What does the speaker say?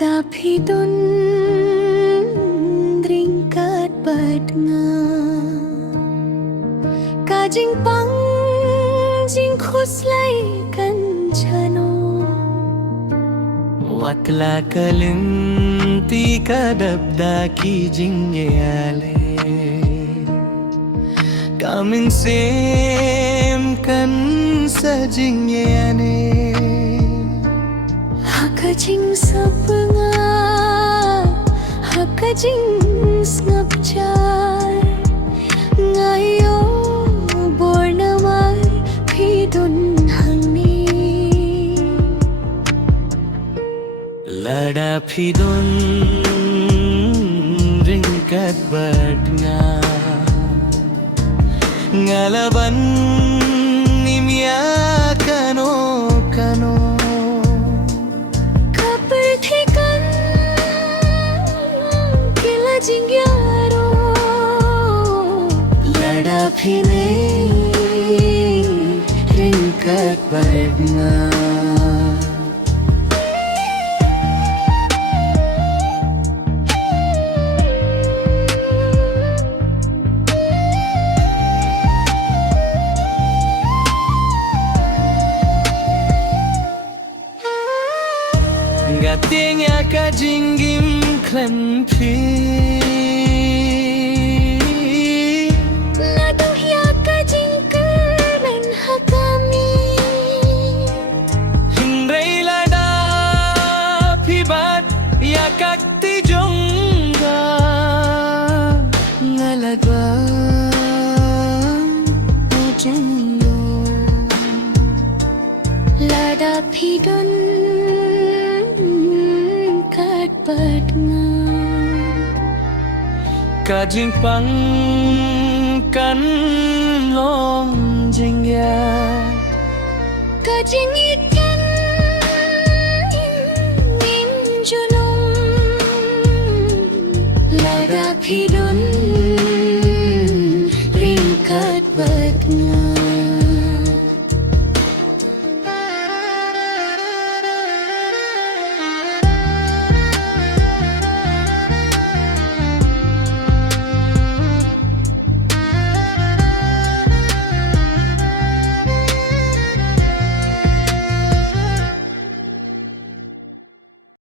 Dapidun dringkat badnga Kajing pang jing khuslai kan chano Wakla kalenti kadabda ki jingyale Kaming sem kan sa jingyane Hakajing sapnga Hakajing snapchar Ngayo bornamai pidun hangni Lada pidun ringkat badnga Ngalaban nimya kano kano Kapertikan kila jingyaro Lada pine ringkat badnga Gatingnya kajinggim klan pi Naduh ya kajingkeran hakami Hindray lada pibat ya kakti jongga Ngalaga Ajando Lada pidun kat badnga Kajing pang kan long jingya Kajing ikan in junung Lada pidun ringkat badnga